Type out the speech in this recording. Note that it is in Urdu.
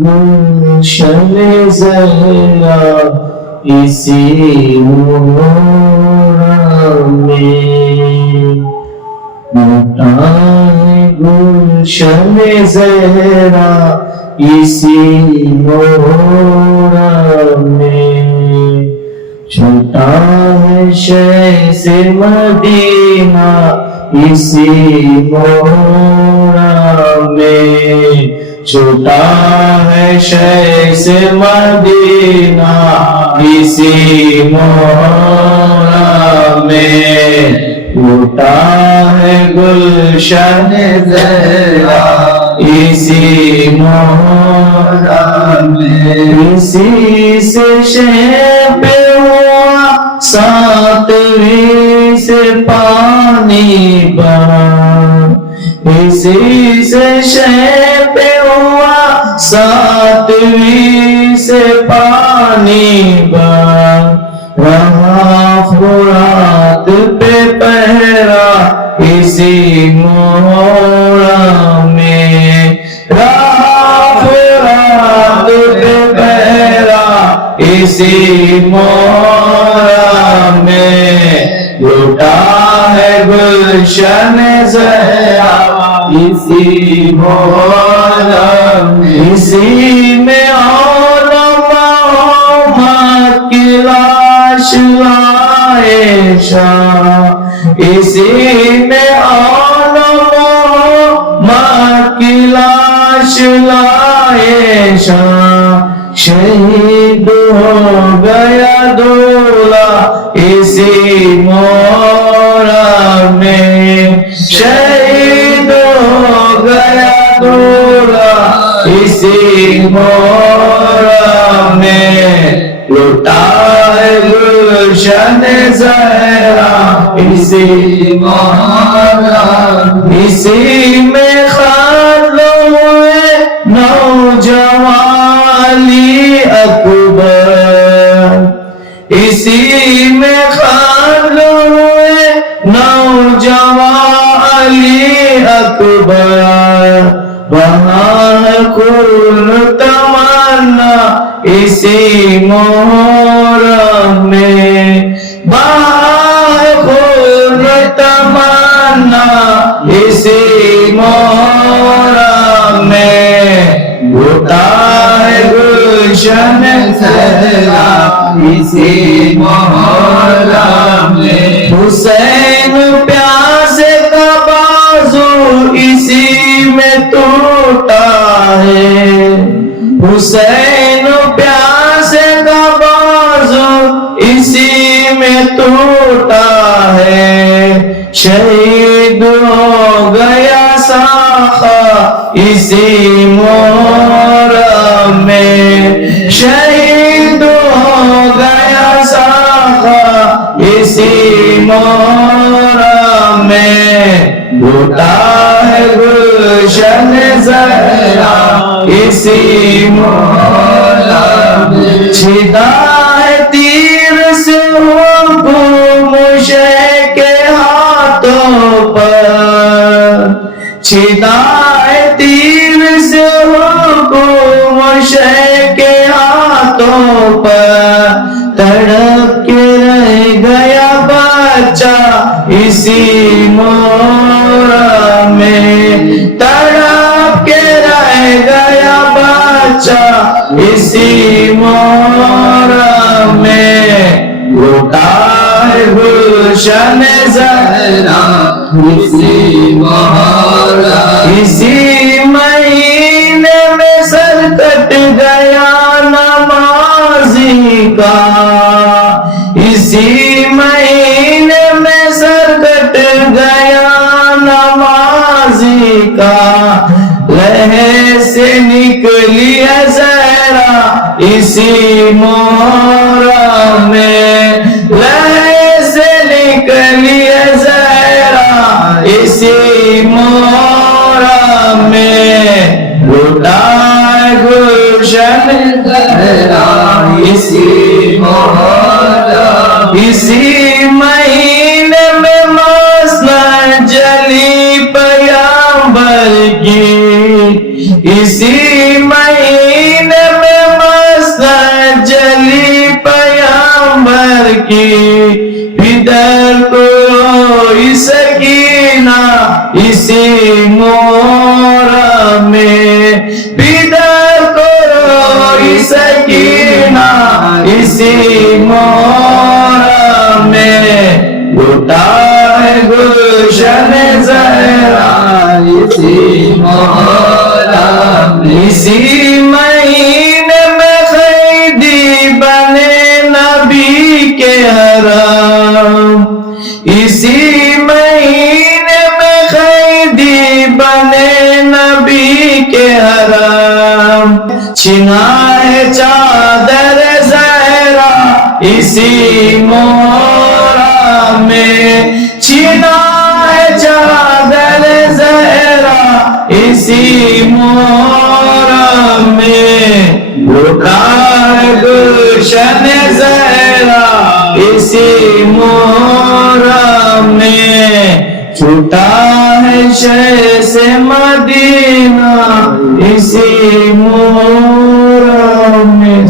گلشن زہرا اسی محرم میں، موٹا ہے گلشن زہرا اسی محرم میں، چھوٹا ہے شیخ مدینہ اسی محرم میں، چھوٹا ہے شیخ مدینہ اسی محرم میں، چھوٹا ہے گلشن زہرا اسی محرم میں، اسی سے شہ پہ ہوا ساتویں سے پانی بہا، اسی سے شہ پہ ہوا ساتویں سے پانی بہا، رہا فرات پہ پہرا اسی محرم میں، رہا فرات پہ پہرا اسی محرم میں، لوٹا ہے گلشن زہرا اسی محرم میں، اسی میں علماء کی لاش لائے شاہ، اسی میں علماء کی لاش لائے شاہ، شہید ہو گیا دولہ اسی محرم میں، شہید ہو گیا دولہ اسی محرم میں، لوٹا ہے گلشن زہرا اسی محرم، اسی میں خالو ہوئے نوجوان علی اکبر، اسی میں خالو ہوئے نوجوان علی اکبر، وہاں ہے کل تمنا اسی محرم میں، وہاں ہے کل تمنا اسی محرم میں، لوٹا ہے گلشن زہرا اسی محرم میں، حسین پیاسے کا بازو اسی میں ٹوٹا ہے، حسین پیاسے کا بازو اسی میں ٹوٹا ہے، شہید ہو گیا ساخا اسی محرم میں، شہید ہو گیا ساخا اسی محرم میں، لوٹا ہے گلشن زہرا اسی محرم میں، چھدا ہے تیر سے حکم شیخ کے ہاتھوں پر، چھدا ہے تیر سے حکم شیخ کے ہاتھوں پر، تڑپ کے رہ گیا بچہ اسی محرم میں، تڑپ کے رہ گیا بچہ اسی محرم میں، لوٹا ہے گلشن زہرا اسی محرم، اسی مہینے میں سر کٹ گیا نمازی کا، اسی مہینے میں سر کٹ گیا نمازی کا، لہے سے نکلی ہے زہرا اسی محرم میں، لہے سے نکلی ہے زہرا اسی محرم میں، لوٹا ہے گلشن زہرا اسی محرم، اسی مہینے میں مسند اسی مہینے میں مسجد جلی پیغمبر کی، بدر کو روئی سکینہ اسی محرم میں، بدر کو روئی سکینہ اسی محرم میں، لوٹا ہے گلشن زہرا اسی محرم میں، اسی مہینے میں قیدی بنے نبی کے حرم، اسی مہینے میں قیدی بنے نبی کے حرم، چھنا ہے چادر زہرا اسی محرم میں، چھنا ہے چادر زہرا اسی محرم میں، لوٹا ہے گلشن زہرا اسی محرم میں، چھوٹا ہے شہر سے مدینہ اسی محرم میں۔